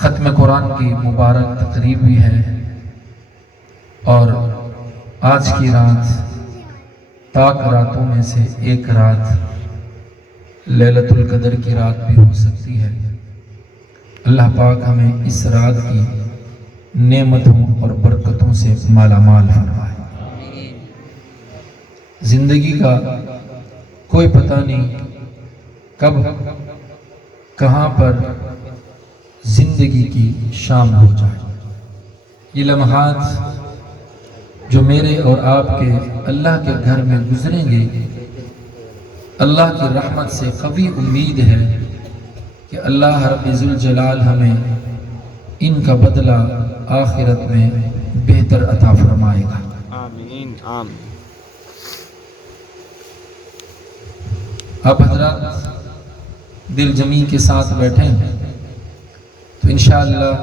ختم قرآن کی مبارک تقریب بھی ہے، اور آج کی رات پاک راتوں میں سے ایک رات لیلۃ القدر کی رات بھی ہو سکتی ہے۔ اللہ پاک ہمیں اس رات کی نعمتوں اور برکتوں سے مالا مال فرمائے۔ زندگی کا کوئی پتہ نہیں کب کہاں پر زندگی کی شام ہو جائے۔ یہ لمحات جو میرے اور آپ کے اللہ کے گھر میں گزریں گے، اللہ کی رحمت سے قوی امید ہے کہ اللہ رب ذوالجلال ہمیں ان کا بدلہ آخرت میں بہتر عطا فرمائے گا۔ آمین آمین۔ آپ حضرات دل جمی کے ساتھ بیٹھیں تو انشاءاللہ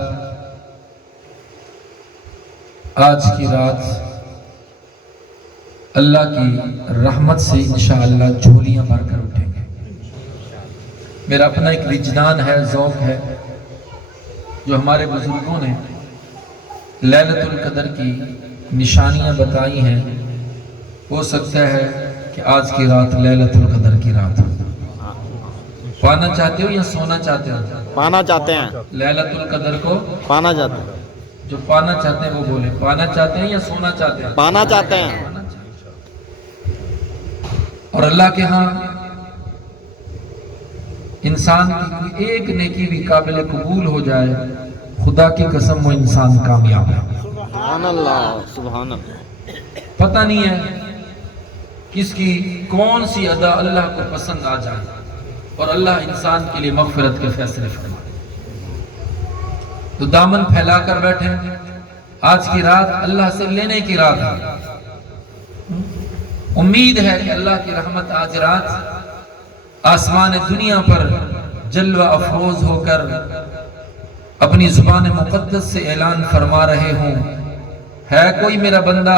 آج کی رات اللہ کی رحمت سے انشاءاللہ جھولیاں بھر کر اٹھیں گے۔ میرا اپنا ایک وجدان ہے، ذوق ہے، جو ہمارے بزرگوں نے لیلۃ القدر کی نشانیاں بتائی ہیں، ہو سکتا ہے کہ آج کی رات لیلۃ القدر کی رات ہو۔ پانا چاہتے ہو یا سونا چاہتے ہو؟ پانا چاہتے ہیں، لیلۃ القدر کو پانا چاہتے ہیں، جو پانا چاہتے ہیں وہ بولے، پانا چاہتے ہیں یا سونا چاہتے ہیں؟ پانا چاہتے ہیں۔ اور اللہ کے ہاں انسان کی کوئی ایک نیکی بھی قابل قبول ہو جائے، خدا کی قسم وہ انسان کامیاب ہے۔ سبحان اللہ سبحان اللہ۔ پتہ نہیں ہے کس کی کون سی ادا اللہ کو پسند آ جائے اور اللہ انسان کے لیے مغفرت کے فیصلے فرمائے۔ تو دامن پھیلا کر بیٹھیں، آج کی رات اللہ سے لینے کی رات ہے۔ امید ہے کہ اللہ کی رحمت آج رات آسمان دنیا پر جلوہ افروز ہو کر اپنی زبان مقدس سے اعلان فرما رہے ہوں، ہے کوئی میرا بندہ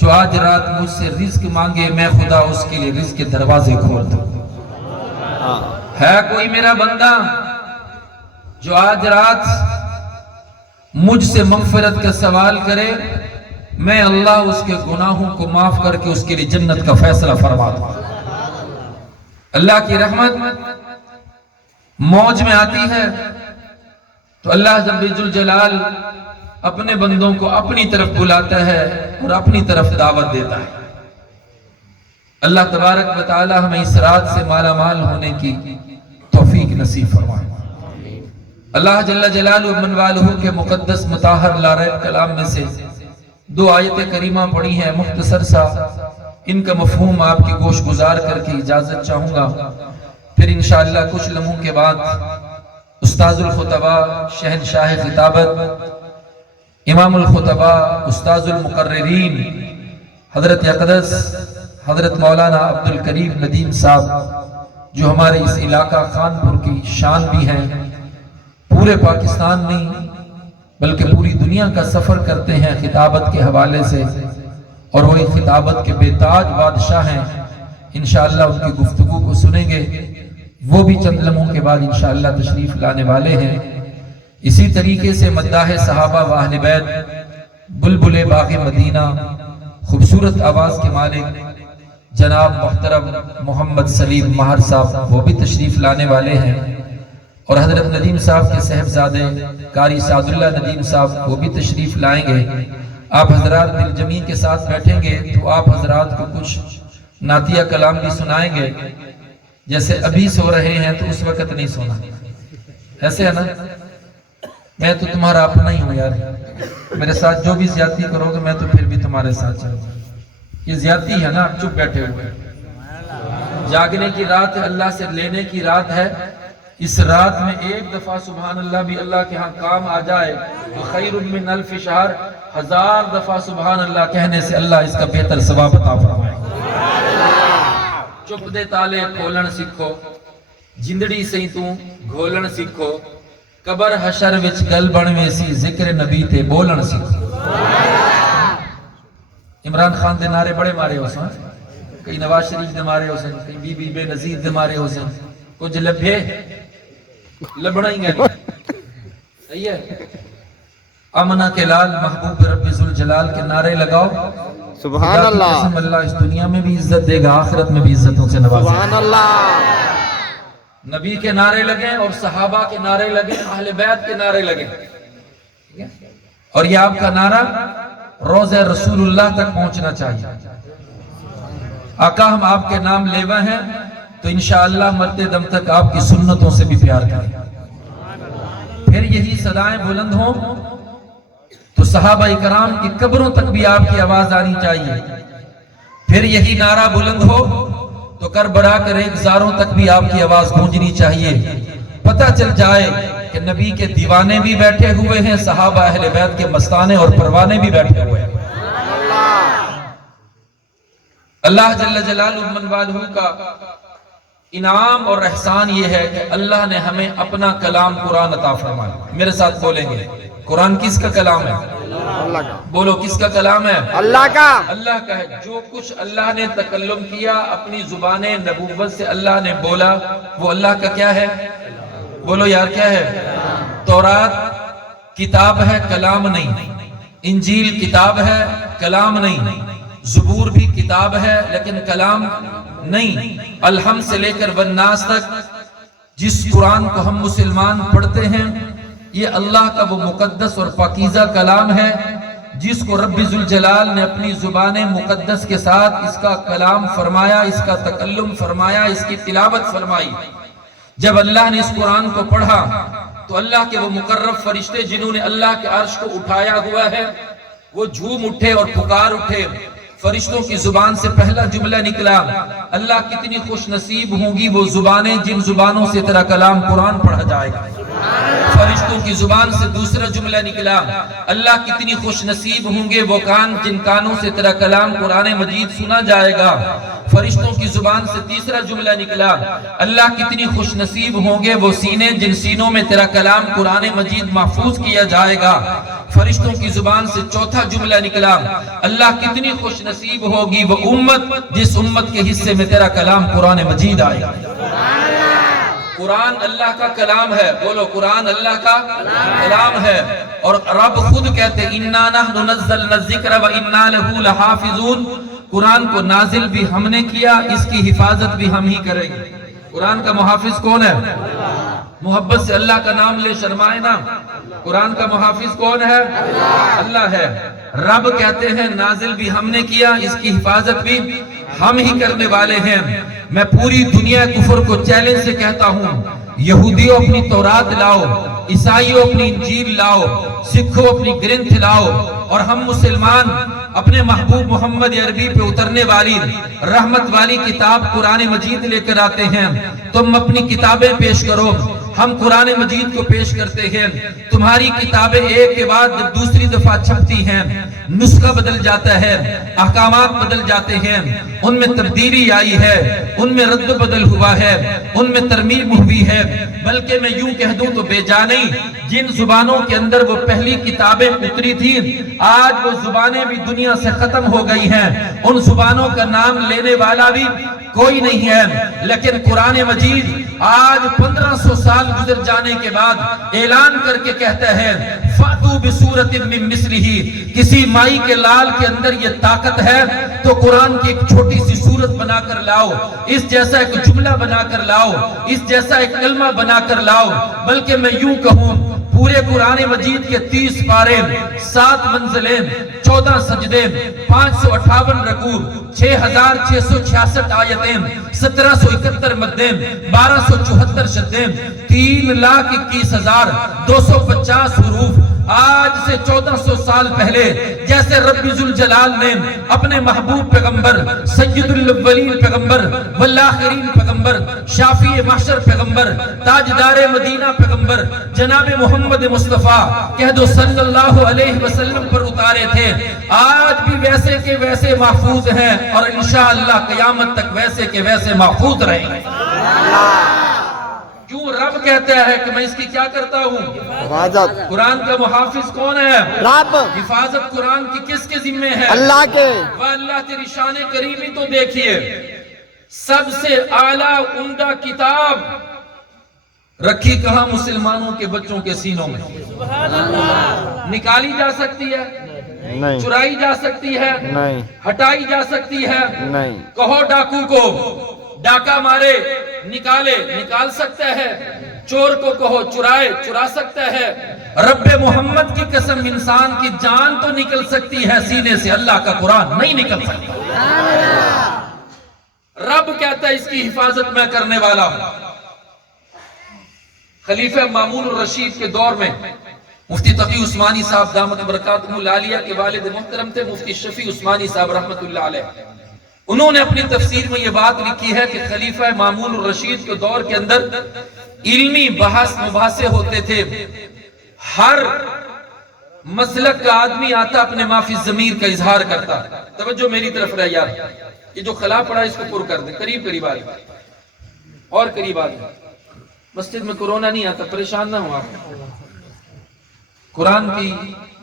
جو آج رات مجھ سے رزق مانگے، میں خدا اس کے لیے رزق کے دروازے کھول دوں۔ ہے کوئی میرا بندہ جو آج رات مجھ سے مغفرت کا سوال کرے، میں اللہ اس کے گناہوں کو معاف کر کے اس کے لیے جنت کا فیصلہ فرما دوں۔ اللہ کی رحمت موج میں آتی ہے تو اللہ رب ذوالجلال اپنے بندوں کو اپنی طرف بلاتا ہے اور اپنی طرف دعوت دیتا ہے۔ اللہ تبارک و تعالی ہمیں اس رات سے مالا مال ہونے کی توفیق نصیب فرمائے۔ اللہ جل جلالہ من والہ کے مقدس مطہر لا ریب کلام میں سے دو آیت کریمہ پڑھی ہیں، مختصر سا ان کا مفہوم آپ کی گوش گزار کر کے اجازت چاہوں گا، پھر انشاءاللہ کچھ لمحوں کے بعد استاذ الخطباء، شہنشاہ خطابت، امام الخطباء، استاذ المقررین حضرت اقدس حضرت مولانا عبدالکریم ندیم صاحب، جو ہمارے اس علاقہ خانپور کی شان بھی ہیں، پورے پاکستان میں بلکہ پوری دنیا کا سفر کرتے ہیں خطابت کے حوالے سے، اور وہی خطابت کے بے تاج بادشاہ ہیں۔ انشاءاللہ ان کی گفتگو کو سنیں گے، وہ بھی چند لمحوں کے بعد انشاءاللہ تشریف لانے والے ہیں۔ اسی طریقے سے مداح صحابہ و اہل بیت، بلبل باغ مدینہ، خوبصورت آواز کے مالک جناب محترم محمد سلیم ماہر صاحب، وہ بھی تشریف لانے والے ہیں، اور حضرت ندیم صاحب کے صاحبزادے قاری سعد اللہ ندیم صاحب وہ بھی تشریف لائیں گے۔ آپ حضرات دل جمی کے ساتھ بیٹھیں گے تو آپ حضرات کو کچھ نعتیہ کلام بھی سنائیں گے، جیسے ابھی سو رہے ہیں تو اس وقت نہیں سونا، ایسے ہے نا؟ میں تو تمہارا اپنا ہی ہوں یار، میرے ساتھ جو بھی زیادتی کرو گے میں تو پھر بھی تمہارے ساتھ چلوں گا۔ یہ زیادتی ہے نا، آپ چپ بیٹھے ہوئے، جاگنے کی رات ہے، اللہ سے لینے کی رات ہے۔ اس رات میں ایک دفعہ سبحان اللہ بھی اللہ کے ہاں کام آ جائے تو خیر من الف شہر، 1000 دفعہ سبحان اللہ کہنے سے اللہ اس کا بہتر ثواب عطا فرمائے۔ چپ دے تالے کھولن سکھو، جندڑی سہی تو گھولن سکھو، قبر حشر وچ گل بن ویسی، ذکر نبی تے بولن سکھو۔ عمران خان دے نعرے بڑے مارے ہو سن، کئی نواز شریف دے مارے ہو سن، کئی بی بی بے نظیر دے مارے ہو سن، کچھ لبھے لبنا ہی گئے صحیح ہے؟ امنا کے لال محبوب رب ذوالجلال کے نعرے لگاؤ. سبحان خدا کی اللہ. قسم اللہ اس دنیا میں بھی عزت دے گا، آخرت میں بھی عزتوں سے نوازے گا. سبحان اللہ. نبی کے نعرے لگیں اور صحابہ کے نعرے لگیں، اہل بیت کے نعرے لگیں. ٹھیک ہے؟ اور یہ آپ کا نعرہ روضہ رسول اللہ تک پہنچنا چاہیے. آقا ہم آپ کے نام لیوا ہیں تو انشاءاللہ مرتے دم تک آپ کی سنتوں سے بھی پیار کریں. پھر یہی صدائیں بلند ہوں تو صحابہ کرام کی قبروں تک بھی آپ کی آواز آنی چاہیے. پھر یہی نعرہ بلند ہو تو کربلا کے ریگزاروں تک بھی آپ کی آواز گونجنی چاہیے. پتہ چل جائے کہ نبی کے دیوانے بھی بیٹھے ہوئے ہیں، صحابہ اہل بیت کے مستانے اور پروانے بھی بیٹھے ہوئے ہیں. اللہ جل جلالہ من والہ کا انعام اور احسان یہ ہے کہ اللہ نے ہمیں اپنا کلام قرآن عطا فرمایا. میرے ساتھ بولیں گے، قرآن کس کا کلام ہے؟ اللہ کا. بولو کس کا کلام ہے؟ اللہ کا. اللہ کا ہے. جو کچھ اللہ نے تکلم کیا اپنی زبان نبوت سے اللہ نے بولا وہ اللہ کا کیا ہے؟ بولو یار کیا ہے؟ تورات کتاب ہے، کلام نہیں. انجیل کتاب ہے، کلام نہیں. زبور بھی کتاب ہے لیکن کلام نہیں. الحمد سے لے کر والناس تک جس قرآن کو ہم مسلمان پڑھتے ہیں یہ اللہ کا وہ مقدس اور پاکیزہ کلام ہے جس کو رب ذوالجلال نے اپنی زبان مقدس کے ساتھ اس کا کلام فرمایا، اس کا تکلم فرمایا، اس کی تلاوت فرمائی. جب اللہ نے اس قرآن کو پڑھا تو اللہ کے وہ مقرب فرشتے جنہوں نے اللہ کے عرش کو اٹھایا ہوا ہے وہ جھوم اٹھے اور پکار اٹھے. فرشتوں کی زبان سے پہلا جملہ نکلا، اللہ کتنی خوش نصیب ہوں گی وہ زبانیں جن زبانوں سے تیرا کلام قرآن پڑھا جائے گا. فرشتوں کی زبان سے دوسرا جملہ نکلا، اللہ کتنی خوش نصیب ہوں گے وہ کان جن کانوں سے تیرا کلام قرآن مجید سنا جائے گا. فرشتوں کی زبان سے تیسرا جملہ نکلا، اللہ کتنی خوش نصیب ہوں گے وہ سینے جن سینوں میں تیرا کلام قرآن مجید محفوظ کیا جائے گا. فرشتوں کی زبان سے چوتھا جملہ نکلا، اللہ کتنی خوش نصیب ہوگی وہ امت جس امت کے حصے میں تیرا کلام قرآن مجید آئے گا. قرآن اللہ کا کلام ہے. بولو قرآن اللہ کا کلام ہے. اور رب خود کہتے اِنَّا نَحْنُ نَزَّلْنَا الذِّكْرَ وَإِنَّا لَهُ لَحَافِظُونَ. قرآن کو نازل بھی ہم نے کیا، اس کی حفاظت بھی ہم ہی کریں گے. قرآن کا محافظ کون ہے؟ محبت سے اللہ کا نام لے شرمائے نا. قرآن کا محافظ کون ہے؟ اللہ ہے. رب کہتے ہیں نازل بھی ہم نے کیا، اس کی حفاظت بھی ہم ہی کرنے والے ہیں. میں پوری دنیا کفر کو چیلنج سے کہتا ہوں، یہودیوں اپنی تورات لاؤ، عیسائیوں اپنی انجیل لاؤ، سکھوں اپنی گرنتھ لاؤ، اور ہم مسلمان اپنے محبوب محمد عربی پہ اترنے والی رحمت والی کتاب قرآن مجید لے کر آتے ہیں. تم اپنی کتابیں پیش کرو، ہم قرآن مجید کو پیش کرتے ہیں. تمہاری کتابیں ایک کے بعد دوسری دفعہ چھپتی ہیں، نسخہ بدل جاتا ہے، احکامات بدل جاتے ہیں، ان میں تبدیلی آئی ہے، ان میں رد و بدل ہوا ہے، ان میں ترمیم ہوئی ہے. بلکہ میں یوں کہہ دوں تو بے جانی جن زبانوں کے اندر وہ پہلی کتابیں اتری تھی آج وہ زبانیں بھی دنیا سے ختم ہو گئی ہیں. ان زبانوں کا نام لینے والا بھی کوئی نہیں ہے. لیکن قرآن مجید آج 1500 سال گزر جانے کے بعد اعلان کر کے کہتا ہے فَأْتُوا بِسُورَةٍ مِّن مِّثْلِهِ. کسی مائی کے لال کے اندر یہ طاقت ہے تو قرآن کی ایک چھوٹی سی سورت بنا کر لاؤ، اس جیسا ایک جملہ بنا کر لاؤ، اس جیسا ایک کلمہ بنا کر لاؤ. بلکہ میں یوں کہوں پورے قرآن مجید کے 30 پارے، 7 منزلیں، 14 سجدے، 558 رکوع، 6666 آیتیں، 1771 مدیں، 1274 شدیں، 3,21,250 حروف. آج سے 1400 سال پہلے جیسے رب ذوالجلال نے اپنے محبوب پیغمبر سید الاولین پیغمبر والآخرین پیغمبر شافی محشر پیغمبر تاجدار مدینہ پیغمبر جناب محمد مصطفیٰ کہہ دو صلی اللہ علیہ وسلم پر اتارے تھے، آج بھی ویسے کے ویسے محفوظ ہیں اور انشاءاللہ قیامت تک ویسے کے ویسے محفوظ رہیں گے. کیوں رب کہتا ہے کہ میں اس کی کیا کرتا ہوں؟ حفاظت. قرآن کا محافظ کون ہے؟ رب. حفاظت قرآن کی کس کے ذمہ ہے؟ اللہ کے. وہ اللہ تیری شان کریمی تو دیکھیے، سب سے اعلیٰ عمدہ کتاب رکھی کہاں؟ مسلمانوں کے بچوں کے سینوں میں. نکالی جا سکتی ہے، نہیں چرائی جا سکتی ہے، نہیں ہٹائی جا سکتی ہے؟ نہیں کہو ڈاکو کو ڈاکا مارے نکالے نکال سکتا ہے، چور کو کہو چرائے چرا سکتا ہے۔ رب محمد کی قسم انسان کی جان تو نکل سکتی ہے سینے سے، اللہ کا قرآن نہیں نکل سکتا۔ رب کہتا ہے اس کی حفاظت میں کرنے والا ہوں۔ خلیفہ مامون الرشید کے دور میں مفتی تقی عثمانی صاحب دامت برکاتہ العالیہ کے والد محترم تھے مفتی شفیع عثمانی صاحب رحمت اللہ علیہ۔ انہوں نے اپنی تفسیر میں یہ بات لکھی ہے کہ خلیفہ مامون الرشید کے دور کے اندر علمی بحث مباحثے ہوتے تھے، ہر مسلک کا آدمی آتا اپنے معافی ضمیر کا اظہار کرتا۔ توجہ میری طرف رہ یار، یہ جو خلا پڑا اس کو پر کر دیں، قریب قریب آ جائیں اور قریب آ جائیں۔ مسجد میں کورونا نہیں آتا، پریشان نہ ہوں آپ، قرآن کی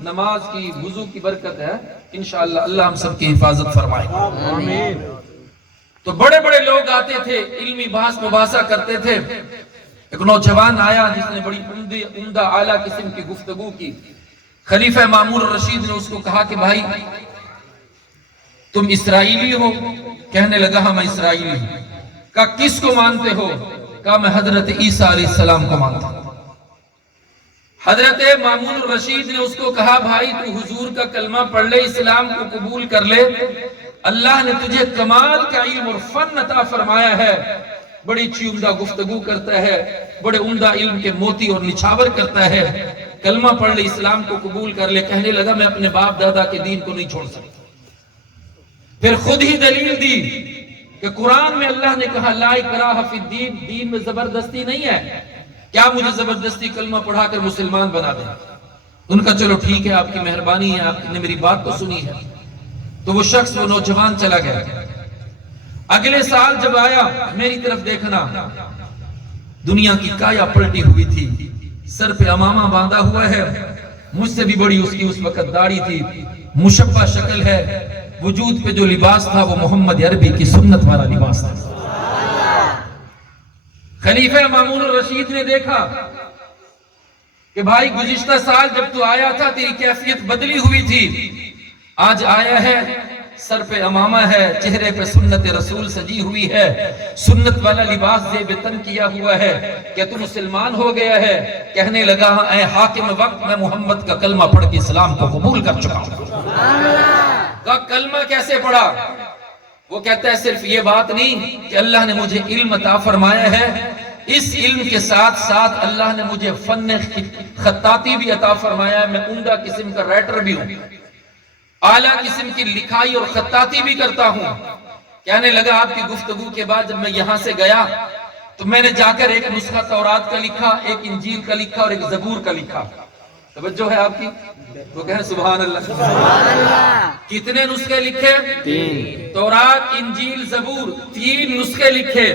نماز کی وضو کی برکت ہے، انشاءاللہ اللہ ہم سب کی حفاظت فرمائے۔ آمین۔ تو بڑے بڑے لوگ آتے تھے، علمی بحث مباحثہ کرتے تھے۔ ایک نوجوان آیا جس نے بڑی عمدہ اعلیٰ قسم کی گفتگو کی۔ خلیفہ مامون الرشید نے اس کو کہا کہ بھائی تم اسرائیلی ہو؟ کہنے لگا ہاں میں اسرائیلی ہوں۔ کہا کس کو مانتے ہو؟ کہا میں حضرت عیسیٰ علیہ السلام کو مانتا ہوں۔ حضرت مامون الرشید نے اس کو کہا بھائی تو حضور کا کلمہ پڑھ لے، اسلام کو قبول کر لے، اللہ نے تجھے کمال کا علم اور فن عطا فرمایا ہے، بڑی اچھی عمدہ گفتگو کرتا ہے، بڑے عمدہ علم کے موتی اور نچھاور کرتا ہے، کلمہ پڑھ لے، اسلام کو قبول کر لے۔ کہنے لگا میں اپنے باپ دادا کے دین کو نہیں چھوڑ سکتا۔ پھر خود ہی دلیل دی کہ قرآن میں اللہ نے کہا لا اکراہ فی الدین، دین میں زبردستی نہیں ہے، کیا مجھے زبردستی کلمہ پڑھا کر مسلمان بنا دیں؟ ان کا چلو ٹھیک ہے، آپ کی مہربانی ہے، آپ نے میری بات تو سنی ہے۔ تو وہ شخص وہ نوجوان چلا گیا۔ اگلے سال جب آیا میری طرف دیکھنا، دنیا کی کایا پلٹی ہوئی تھی، سر پہ امامہ باندھا ہوا ہے، مجھ سے بھی بڑی اس کی اس وقت داڑھی تھی، مشبہ شکل ہے، وجود پہ جو لباس تھا وہ محمد عربی کی سنت والا لباس تھا۔ خلیفہ مامون الرشید نے دیکھا کہ بھائی گزشتہ سال جب تو آیا تھا تیری کیفیت بدلی ہوئی تھی، آج آیا ہے سر پہ امامہ ہے، چہرے پہ سنت رسول سجی ہوئی ہے، سنت والا لباس زیب تن کیا ہوا ہے، کہ تو مسلمان ہو گیا ہے؟ کہنے لگا ہاں اے حاکم وقت، میں محمد کا کلمہ پڑھ کے اسلام کو قبول کر چکا ہوں۔ کہا کلمہ کیسے پڑھا؟ وہ کہتا ہے صرف یہ بات نہیں کہ اللہ نے مجھے علم عطا فرمایا ہے، اس علم کے ساتھ ساتھ اللہ نے مجھے فن خطاطی بھی عطا فرمایا ہے، میں عمدہ قسم کا رائٹر بھی ہوں، اعلیٰ قسم کی لکھائی اور خطاطی بھی کرتا ہوں۔ کہنے لگا آپ کی گفتگو کے بعد جب میں یہاں سے گیا تو میں نے جا کر ایک نسخہ تورات کا لکھا، ایک انجیل کا لکھا اور ایک زبور کا لکھا۔ توجہ ہے آپ کی؟ تو کہیں سبحان اللہ۔ کتنے نسخے لکھے؟ 3۔ تورات، انجیل، زبور، 3 نسخے لکھے۔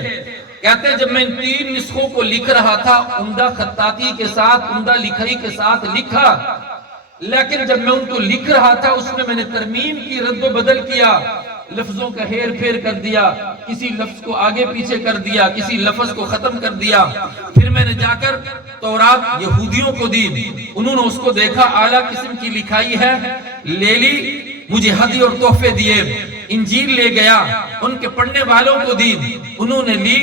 کہتے ہیں جب میں ان 3 نسخوں کو لکھ رہا تھا، عمدہ خطاطی کے ساتھ، عمدہ لکھائی کے ساتھ لکھا، لیکن جب میں ان کو لکھ رہا تھا اس میں نے ترمیم کی، رد و بدل کیا، لفظوں کا ہیر پھیر کر دیا، کسی لفظ کو آگے پیچھے کر دیا، کسی لفظ کو ختم کر دیا۔ پھر میں نے جا کر تورات یہودیوں کو دی، انہوں نے اس کو دیکھا، اعلیٰ قسم کی لکھائی ہے، لے لی، مجھے ہدیہ اور تحفے دیے۔ انجیل لے گیا، ان کے پڑھنے والوں کو دی، انہوں نے لی،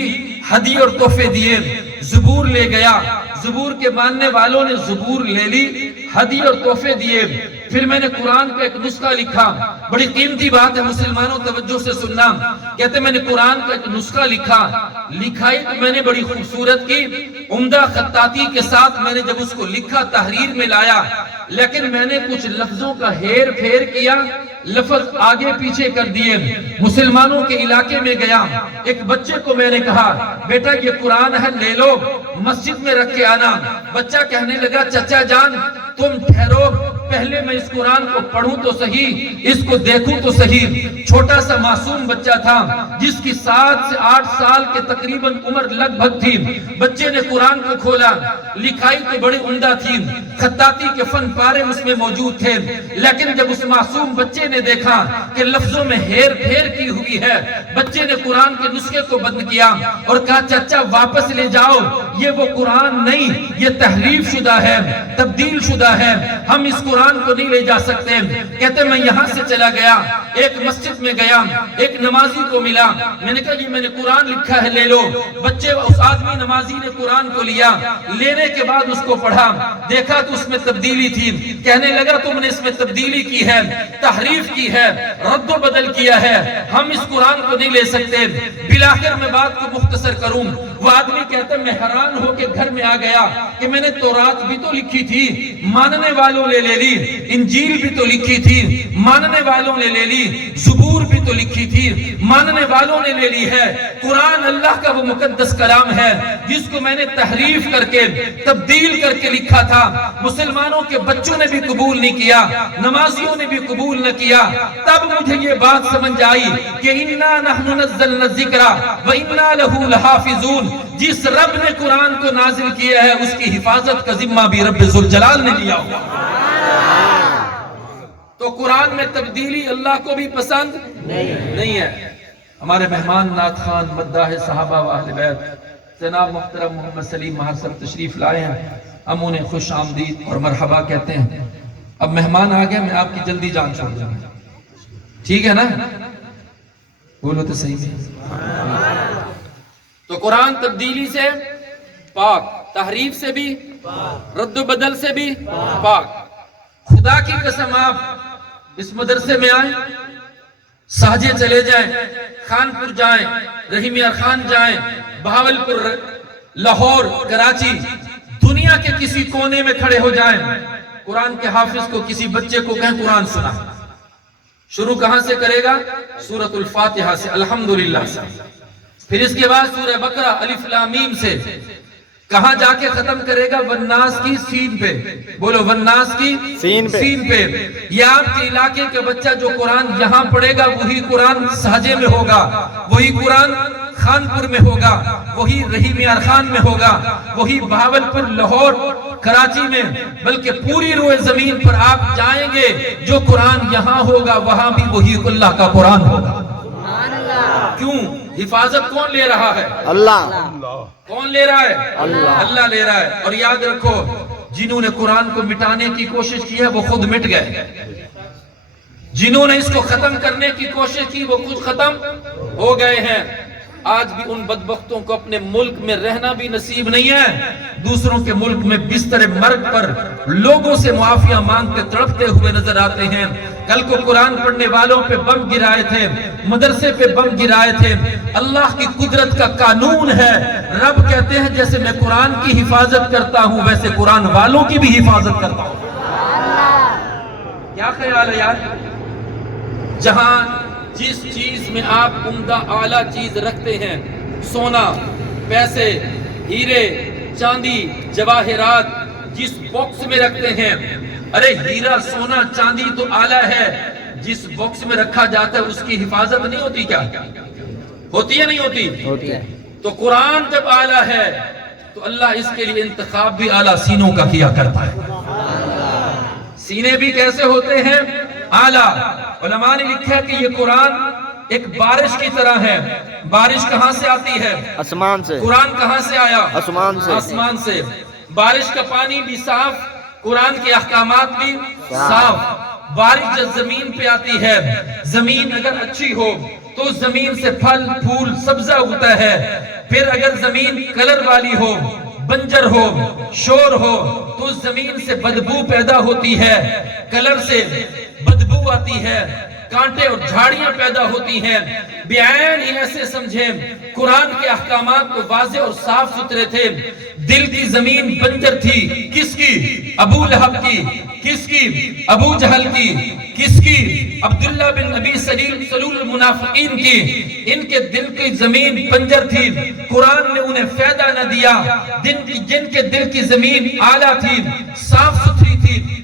ہدیہ اور تحفے دیے۔ زبور لے گیا، زبور کے ماننے والوں نے زبور لے لی، ہدیہ اور تحفے دیے۔ پھر میں نے قرآن کا ایک نسخہ لکھا، بڑی قیمتی بات ہے مسلمانوں توجہ سے سننا۔ کہتے میں نے قرآن کا ایک نسخہ لکھا، لکھائی تو میں نے بڑی خوبصورت کی، عمدہ خطاطی کے ساتھ میں نے جب اس کو لکھا تحریر میں لایا، لیکن میں نے کچھ لفظوں کا ہیر پھیر کیا، لفظ آگے پیچھے کر دیے۔ مسلمانوں کے علاقے میں گیا، ایک بچے کو میں نے کہا بیٹا یہ قرآن ہے لے لو، مسجد میں رکھ کے آنا۔ بچہ کہنے لگا چچا جان تم ٹھہرو، پہلے میں اس قرآن کو پڑھوں تو صحیح، اس کو دیکھوں تو صحیح۔ چھوٹا سا معصوم بچہ تھا جس کی 7 سے 8 سال کے تقریباً عمر لگ بھگ تھی۔ بچے نے قرآن کو کھولا، لکھائی تو بڑی عمدہ تھی، خطاطی کے فن پارے اس میں موجود تھے، لیکن جب اس معصوم بچے نے دیکھا کہ لفظوں میں ہیر پھیر کی ہوئی ہے، بچے نے قرآن کے نسخے کو بند کیا اور کہا چچا واپس لے جاؤ، یہ وہ قرآن نہیں، یہ تحریف شدہ ہے، تبدیل شدہ ہے، ہم اس قرآن کو نہیں لے جا سکتے۔ کہتے میں یہاں سے چلا گیا، ایک مسجد میں گیا، ایک نمازی کو ملا، میں نے کہا یہ میں نے قرآن لکھا ہے لے لو۔ بچے اس آدمی نمازی نے قرآن کو لیا، لینے کے بعد اس کو پڑھا، دیکھا تو اس میں تبدیلی تھی، کہنے لگا تم نے اس میں تبدیلی کی ہے، تحریف کی ہے، رد و بدل کیا ہے، ہم اس قرآن کو نہیں لے سکتے۔ بلاخر میں بات کو مختصر کروں، وہ آدمی کہتا ہے میں حیران ہو کے گھر میں آ گیا کہ میں نے تورات بھی تو لکھی تھی، ماننے والوں نے لے لی، انجیل بھی تو لکھی تھی، ماننے والوں نے لے لی، زبور بھی تو لکھی تھی، ماننے والوں نے لے لی ہے۔ قرآن اللہ کا وہ مقدس کلام ہے جس کو میں نے تحریف کر کے تبدیل کر کے لکھا تھا، مسلمانوں کے بچوں نے بھی قبول نہیں کیا، نمازیوں نے بھی قبول نہ کیا۔ تب مجھے یہ بات سمجھ آئی کہ اِنَّا نَحْنُ نَزَّلْنَا الذِّكْرَ وَإِنَّا لَهُ لَحَافِظُونَ، جس رب نے قرآن کو نازل کیا ہے اس کی حفاظت کا ذمہ بھی رب ذوالجلال نے لیا ہوا۔ تو قرآن میں تبدیلی اللہ کو بھی پسند نہیں ہے۔ ہمارے مہمان نعت خوان مداح صحابہ و اہل بیت جناب محترم محمد سلیم مہر صاحب تشریف لائے ہیں، ہم انہیں خوش آمدید اور مرحبا کہتے ہیں۔ اب مہمان آ گئے، میں آپ کی جلدی جان چھوڑ دوں گا، ٹھیک ہے نا؟ بولو تو صحیح میں۔ تو قرآن تبدیلی سے پاک، تحریف سے بھی رد و بدل سے بھی پاک۔ خدا کی قسم آپ اس مدرسے میں آئیں، ساجے چلے جائیں، خانپور جائیں، رحیم یار خان جائیں، بہاولپور، لاہور، کراچی، دنیا کے کسی کونے میں کھڑے ہو جائیں، قرآن کے حافظ کو کسی بچے کو کہیں قرآن سنا، شروع کہاں سے کرے گا؟ سورۃ الفاتحہ سے، الحمدللہ سے، پھر اس کے بعد سورہ بقرہ الف لام میم سے، کہاں جا کے ختم کرے گا؟ والناس کی سین پہ، بولو والناس کی سین پہ۔ یہ آپ کے علاقے کے بچہ جو قرآن یہاں پڑھے گا وہی قرآن ساجے میں ہوگا، وہی قرآن خانپور میں ہوگا، وہی رحیم یار خان میں ہوگا، وہی بہاولپور، لاہور، کراچی میں، بلکہ پوری روئے زمین پر آپ جائیں گے جو قرآن یہاں ہوگا وہاں بھی وہی اللہ کا قرآن ہوگا۔ کیوں؟ حفاظت کون لے رہا ہے؟ اللہ۔ کون لے رہا ہے؟ اللہ لے رہا ہے۔ اور یاد رکھو جنہوں نے قرآن کو مٹانے کی کوشش کی ہے وہ خود مٹ گئے، جنہوں نے اس کو ختم کرنے کی کوشش کی وہ خود ختم ہو گئے ہیں۔ آج بھی ان بدبختوں کو اپنے ملک میں رہنا بھی نصیب نہیں ہے، دوسروں کے ملک میں بستر مرگ پر لوگوں سے معافیہ مانگتے تڑپتے ہوئے نظر آتے ہیں۔ کل کو قرآن پڑھنے والوں پہ بم گرائے تھے، مدرسے پہ بم گرائے تھے۔ اللہ کی قدرت کا قانون ہے، رب کہتے ہیں جیسے میں قرآن کی حفاظت کرتا ہوں ویسے قرآن والوں کی بھی حفاظت کرتا ہوں۔ کیا خیال ہے یار؟ جہاں جس چیز میں آپ عمدہ اعلیٰ چیز رکھتے ہیں، سونا، پیسے، ہیرے، چاندی، جواہرات، جس باکس میں رکھتے ہیں، ارے ہیرا، سونا، چاندی تو اعلیٰ ہے، جس باکس میں رکھا جاتا ہے اس کی حفاظت نہیں ہوتی کیا؟ ہوتی ہے نہیں ہوتی؟ ہوتی ہے۔ تو قرآن جب اعلیٰ ہے تو اللہ اس کے لیے انتخاب بھی اعلیٰ سینوں کا کیا کرتا ہے۔ سینے بھی کیسے ہوتے ہیں؟ اعلیٰ۔ علماء نے لکھا ہے کہ یہ قرآن ایک بارش کی طرح ہے۔ بارش کہاں سے آتی ہے؟ آسمان سے۔ قرآن کہاں سے آیا؟ آسمان سے۔ آسمان سے۔ بارش کا پانی بھی صاف، قرآن کے احکامات بھی صاف۔ بارش جب زمین پہ آتی ہے، زمین اگر اچھی ہو تو زمین سے پھل پھول سبزہ اگتا ہے، پھر اگر زمین کلر والی ہو، بنجر ہو، شور ہو تو زمین سے بدبو پیدا ہوتی ہے، کلر سے بدبو آتی ہے، کانٹے اور جھاڑیاں پیدا ہوتی ہیں۔ بعین ہی ایسے سمجھیں قرآن کے احکامات کو واضح اور صاف ستھرے تھے۔ دل کی زمین بنجر تھی، کس کی؟ ابو لہب کی۔ کس کی؟ ابو جہل کی۔ کس کی؟ عبداللہ بن ابی سلول المنافقین کی۔ ان کے دل کی زمین بنجر تھی، قرآن نے انہیں فائدہ نہ دیا۔ جن کے دل کی زمین اعلیٰ تھی، صاف ستھری تھی،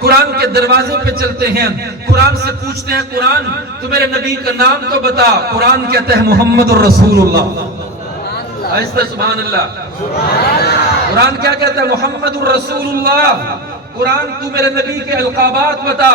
قرآن کے دروازے پہ چلتے ہیں، قرآن سے پوچھتے ہیں قرآن تو میرے نبی کا نام تو بتا، قرآن کہتا ہے محمد الرسول اللہ۔ آہستہ سبحان اللہ۔ قرآن کیا کہتا ہے؟ محمد الرسول اللہ۔ قرآن تو میرے نبی کے القابات بتا۔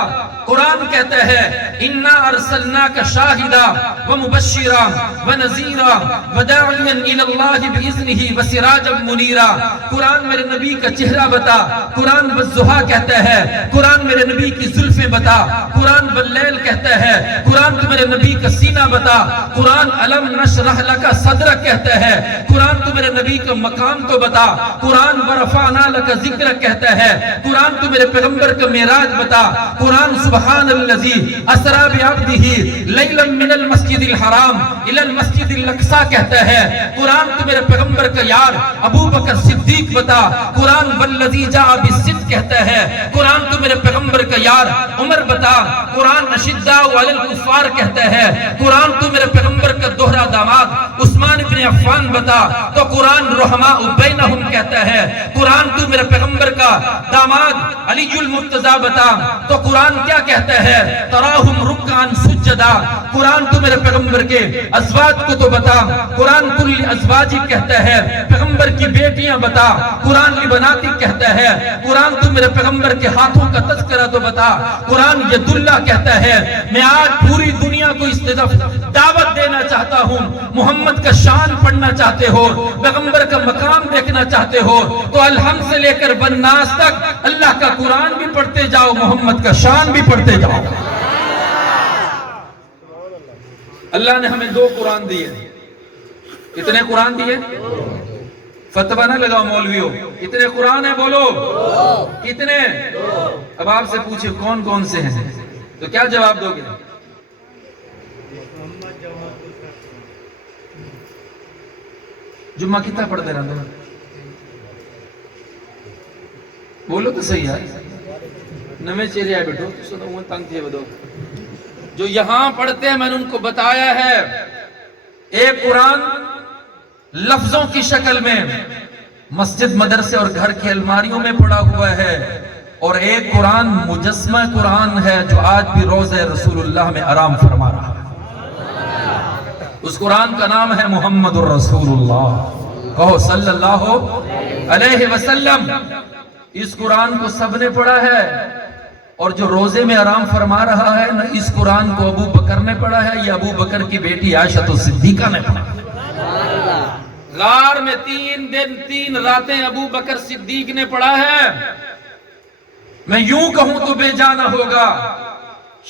قرآن کہتا ہے اِنَّا أَرْسَلْنَاكَ شَاهِدًا وَمُبَشِّرًا وَنَذِيرًا وَدَاعِيًا إِلَى اللَّهِ بِإِذْنِهِ وَسِرَاجًا مُنِيرًا۔ قرآن میرے نبی کا چہرہ بتا۔ قرآن والضحیٰ کہتا ہے۔ قرآن میرے نبی کی زلفیں بتا۔ قرآن واللیل کہتا ہے۔ قرآن تو میرے نبی کا سینہ بتا۔ قرآن أَلَمْ نَشْرَحْ لَكَ صَدْرَكَ کہتا ہے۔ قرآن تو میرے نبی کا مقام تو بتا۔ قرآن وَرَفَعْنَا لَكَ ذِكْرَكَ کہتا ہے۔ قرآن تو میرے پیغمبر کا معراج بتا۔ قرآن سبحان الذی اسریٰ بعبدہ لیلا من المسجد الحرام الی المسجد الاقصی کہتا ہے۔ قرآن تو میرے پیغمبر کا یار ابو بکر صدیق بتا۔ قرآن والذی جاء بالصدق کہتا ہے۔ قرآن تو میرے پیغمبر کا یار عمر بتا۔ قرآن اشداء علی الکفار کہتا ہے۔ قرآن تو میرے پیغمبر کا دوہرا داماد عثمان بن عفان بتا۔ تو قرآن رحماء بینہم کہتا ہے۔ قرآن تو میرے پیغمبر کا داماد علی المرتضی بتا۔ تو قرآن کیا کہتا ہے؟ تراہم رکعاً سجدا۔ قرآن تو میرے پیغمبر کے ازواج کو تو بتا۔ قرآن کل ازواجی کہتا ہے۔ پیغمبر کی بیٹیاں بتا۔ قرآن لبناتی کہتا ہے۔ قرآن تو میرے پیغمبر کے ہاتھوں کا تذکرہ تو بتا۔ قرآن ید اللہ کہتا ہے۔ میں آج پوری دنیا کو اس طرف دعوت دینا چاہتا ہوں، محمد کا شان پڑھنا چاہتے ہو، پیغمبر کا مقام دیکھنا چاہتے ہو تو الحمد سے لے کر بناس تک اللہ کا قرآن بھی پڑھتے جاؤ، محمد کا شان بھی پڑھتے جاؤ۔ اللہ نے ہمیں 2 قرآن دیے۔ کتنے قرآن دیے؟ فتوہ نہ لگاؤ مولویوں، کتنے قرآن ہیں بولو؟ کتنے؟ اب آپ سے پوچھے کون کون سے ہیں تو کیا جواب دو گے؟ جمعہ کتنا پڑھتے رہتے ہیں؟ بولو تو صحیح ہے۔ نمے چہرے آئے بیٹھو تو سنو تنگ تھے بدو جو یہاں پڑھتے ہیں، میں نے ان کو بتایا ہے ایک قرآن لفظوں کی شکل میں مسجد مدرسے اور گھر کی الماریوں میں پڑا ہوا ہے، اور ایک قرآن مجسمہ قرآن ہے جو آج بھی روضہ رسول اللہ میں آرام فرما رہا ہے۔ اس قرآن کا نام ہے محمد الرسول اللہ، کہو صلی اللہ علیہ وسلم۔ اس قرآن کو سب نے پڑھا ہے، اور جو روزے میں آرام فرما رہا ہے نہ اس قرآن کو ابو بکر نے پڑھا ہے یا ابو بکر کی بیٹی عائشہ صدیقہ نے پڑھا۔ غار میں 3 دن 3 راتیں ابو بکر صدیق نے پڑھا ہے۔ میں یوں کہوں تو بے جانا ہوگا،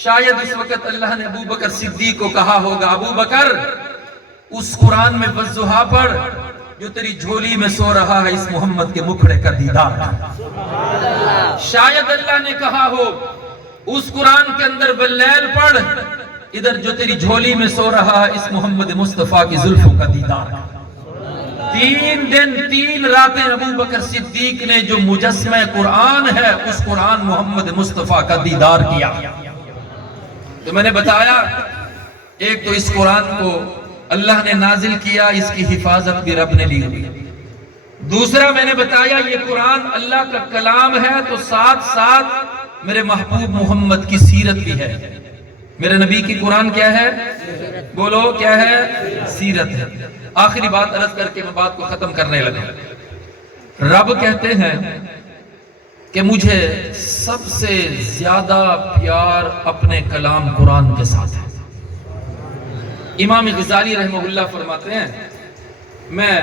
شاید اس وقت اللہ نے ابو بکر صدیق کو کہا ہوگا ابو بکر اس قرآن میں والضحیٰ پڑھ جو تیری جھولی میں سو رہا ہے، اس محمد کے مکھڑے کا دیدار کر۔ شاید اللہ نے کہا ہو اس قرآن کے اندر واللیل پڑھ، ادھر جو تیری جھولی میں سو رہا ہے اس محمد مصطفیٰ کی زلفوں کا دیدار کر۔ 3 دن 3 راتیں ابو بکر صدیق نے جو مجسمہ قرآن ہے اس قرآن محمد مصطفیٰ کا دیدار کیا۔ تو میں نے بتایا ایک تو اس قرآن کو اللہ نے نازل کیا، اس کی حفاظت بھی رب نے لی ہوئی۔ دوسرا میں نے بتایا یہ قرآن اللہ کا کلام ہے تو ساتھ ساتھ میرے محبوب محمد کی سیرت بھی ہے۔ میرے نبی کی قرآن کیا ہے؟ بولو کیا ہے؟ سیرت ہے۔ آخری بات عرض کر کے میں بات کو ختم کرنے لگا۔ رب کہتے ہیں کہ مجھے سب سے زیادہ پیار اپنے کلام قرآن کے ساتھ ہے۔ امام غزالی رحمہ اللہ فرماتے ہیں میں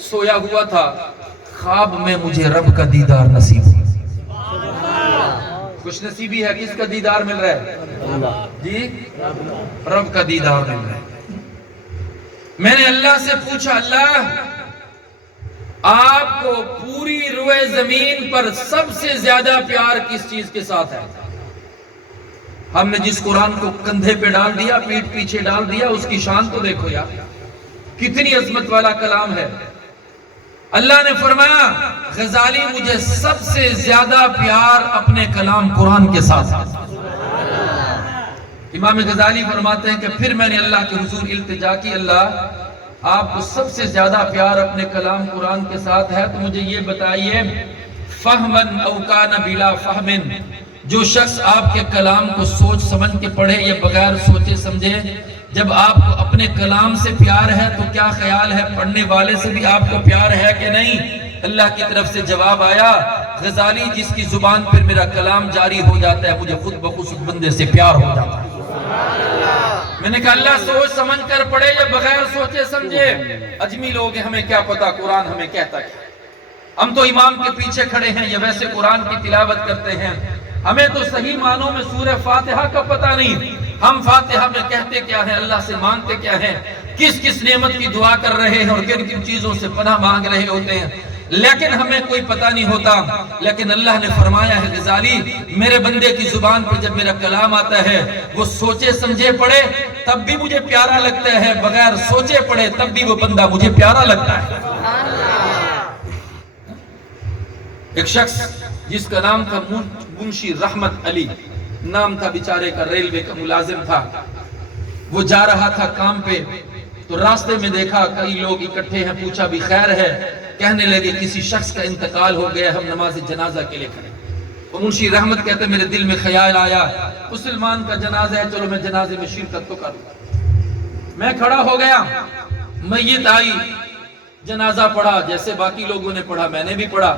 سویا ہوا تھا، خواب میں مجھے رب کا دیدار نصیب ہوا۔ خوش نصیبی ہے کس کا دیدار مل رہا ہے؟ جی رب کا دیدار مل رہا ہے۔ میں نے اللہ سے پوچھا اللہ آپ کو پوری روئے زمین پر سب سے زیادہ پیار کس چیز کے ساتھ ہے؟ ہم نے جس قرآن کو کندھے پہ ڈال دیا، پیٹھ پیچھے ڈال دیا، اس کی شان تو دیکھو یار کتنی عظمت والا کلام ہے۔ اللہ نے فرمایا غزالی مجھے سب سے زیادہ پیار اپنے کلام قرآن کے ساتھ ہے۔ امام غزالی فرماتے ہیں کہ پھر میں نے اللہ کے حضور التجا کی اللہ آپ کو سب سے زیادہ پیار اپنے کلام قرآن کے ساتھ ہے تو مجھے یہ بتائیے فہمن او کان بلا فہمن، جو شخص آپ کے کلام کو سوچ سمجھ کے پڑھے یا بغیر سوچے سمجھے، جب آپ کو اپنے کلام سے پیار ہے تو کیا خیال ہے پڑھنے والے سے بھی آپ کو پیار ہے کہ نہیں؟ اللہ کی طرف سے جواب آیا، غزالی جس کی زبان پر میرا کلام جاری ہو جاتا ہے مجھے خود بخود اس بندے سے پیار ہو جاتا ہے۔ میں نے کہا اللہ سوچ سمجھ کر پڑھے یا بغیر سوچے سمجھے؟ اجمی لوگ ہیں، ہمیں کیا پتا قرآن ہمیں کہتا ہے۔ ہم تو امام کے پیچھے کھڑے ہیں یا ویسے قرآن کی تلاوت کرتے ہیں، ہمیں تو صحیح معنوں میں سورہ فاتحہ کا پتہ نہیں۔ ہم فاتحہ میں کہتے کیا ہیں، اللہ سے مانگتے کیا ہیں، کس کس نعمت کی دعا کر رہے ہیں اور کن کن چیزوں سے پناہ مانگ رہے ہوتے ہیں، لیکن ہمیں کوئی پتہ نہیں ہوتا۔ لیکن اللہ نے فرمایا ہے غزالی میرے بندے کی زبان پر جب میرا کلام آتا ہے وہ سوچے سمجھے پڑھے تب بھی مجھے پیارا لگتا ہے، بغیر سوچے پڑھے تب بھی وہ بندہ مجھے پیارا لگتا ہے۔ ایک شخص جس کا نام تھا منشی رحمت علی، نام تھا بیچارے کا، ریلوے کا ملازم تھا، وہ جا رہا تھا کام پہ تو راستے میں دیکھا کئی لوگ اکٹھے ہیں، پوچھا بھی خیر ہے؟ کہنے لگے کسی شخص کا انتقال ہو گیا، ہم نماز جنازہ کے لیے کھڑے۔ وہ منشی رحمت کہتے میرے دل میں خیال آیا مسلمان کا جنازہ ہے، چلو میں جنازے میں شرکت تو کروں۔ میں کھڑا ہو گیا، میت آئی، جنازہ پڑھا جیسے باقی لوگوں نے پڑھا میں نے بھی پڑھا۔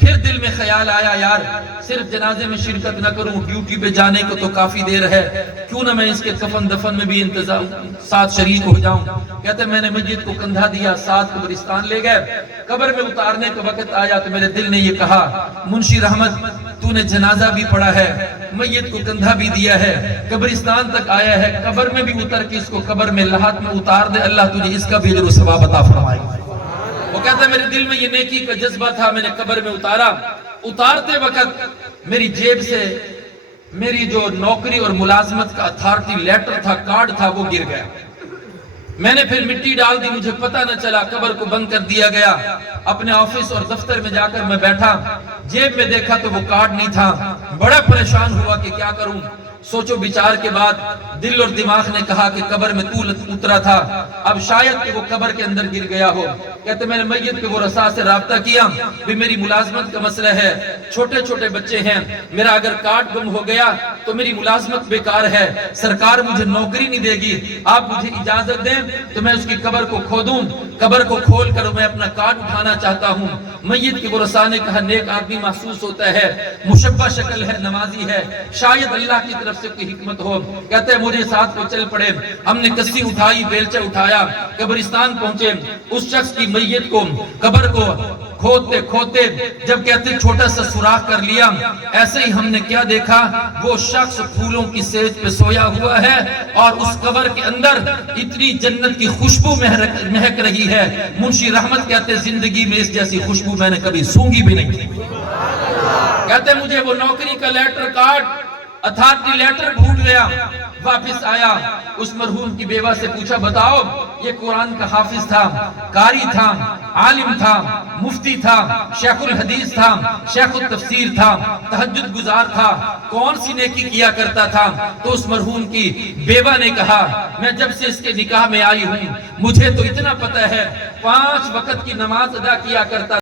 پھر دل میں خیال آیا یار صرف جنازے میں شرکت نہ کروں، ڈیوٹی پہ جانے کو تو کافی دیر ہے، کیوں نہ میں اس کے کفن دفن میں بھی انتظام ساتھ شریک ہو جاؤں۔ کہتے میں نے مسجد کو کندھا دیا، ساتھ قبرستان لے گئے، قبر میں اتارنے کا وقت آیا تو میرے دل نے یہ کہا منشی رحمت تو نے جنازہ بھی پڑھا ہے، میت کو کندھا بھی دیا ہے، قبرستان تک آیا ہے، قبر میں بھی اتر کے اس کو قبر میں لحد میں اتار دے، اللہ تجھے اس کا بھی اجر و ثواب عطا فرمائے۔ وہ کہتا ہے میرے دل میں یہ نیکی کا جذبہ تھا، میں نے قبر میں اتارا، اتارتے وقت میری جیب سے میری جو نوکری اور ملازمت کا اتھارٹی لیٹر تھا، کارڈ تھا، وہ گر گیا۔ میں نے پھر مٹی ڈال دی، مجھے پتہ نہ چلا، قبر کو بند کر دیا گیا۔ اپنے آفس اور دفتر میں جا کر میں بیٹھا، جیب میں دیکھا تو وہ کارڈ نہیں تھا، بڑا پریشان ہوا کہ کیا کروں۔ سوچو بچار کے بعد دل اور دماغ نے کہا کہ قبر میں تو اترا تھا، اب شاید کہ وہ قبر کے اندر گر گیا ہو۔ کہتے میں نے میت کے وہ رسا سے رابطہ کیا بھی میری ملازمت کا مسئلہ ہے، چھوٹے چھوٹے بچے ہیں، میرا اگر کارڈ گم ہو گیا تو میری ملازمت بیکار ہے، سرکار مجھے نوکری نہیں دے گی، آپ مجھے اجازت دیں تو میں اس کی قبر کو کھودوں، قبر کو کھول کر میں اپنا کارڈ اٹھانا چاہتا ہوں۔ میت کے ورثاء نے کہا نیک آدمی محسوس ہوتا ہے، مشبہ شکل ہے، نمازی ہے، شاید اللہ کی طرف سے کوئی حکمت ہو۔ کہتے ہیں مجھے ساتھ کو چل پڑے، ہم نے کسی اٹھائی، بیلچہ اٹھایا، قبرستان پہنچے، اس شخص کی میت کو قبر کو کھودتے کھودتے جب کہتے چھوٹا سا سوراخ کر لیا، ایسے ہی ہم نے کیا دیکھا، وہ شخص پھولوں کی سیج پہ سویا ہوا ہے اور اس قبر کے اندر اتنی جنت کی خوشبو مہک رہی ہے۔ منشی رحمت کہتے زندگی میں اس جیسی خوشبو میں نے کبھی سونگھی بھی نہیں۔ کہتے مجھے وہ نوکری کا لیٹر کارڈ، اتھارٹی لیٹر بھول گیا، واپس آیا، اس مرحوم کی بیوہ سے پوچھا بتاؤ یہ قرآن کا حافظ تھا، قاری تھا، عالم تھا، مفتی تھا، شیخ الحدیث تھا، شیخ التفسیر تھا، تہجد گزار تھا، کون سی نیکی کیا کرتا تھا؟ تو اس مرحوم کی بیوہ نے کہا میں جب سے اس کے نکاح میں آئی ہوں مجھے تو اتنا پتہ ہے 5 وقت کی نماز ادا کیا کرتا